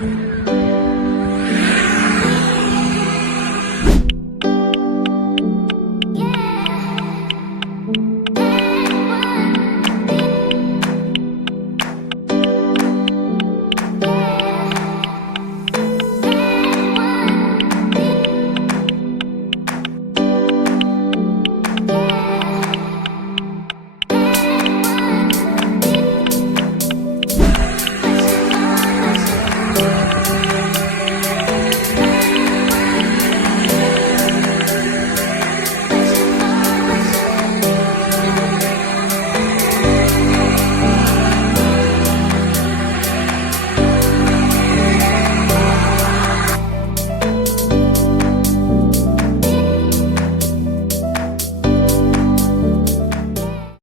Thank mm -hmm. you.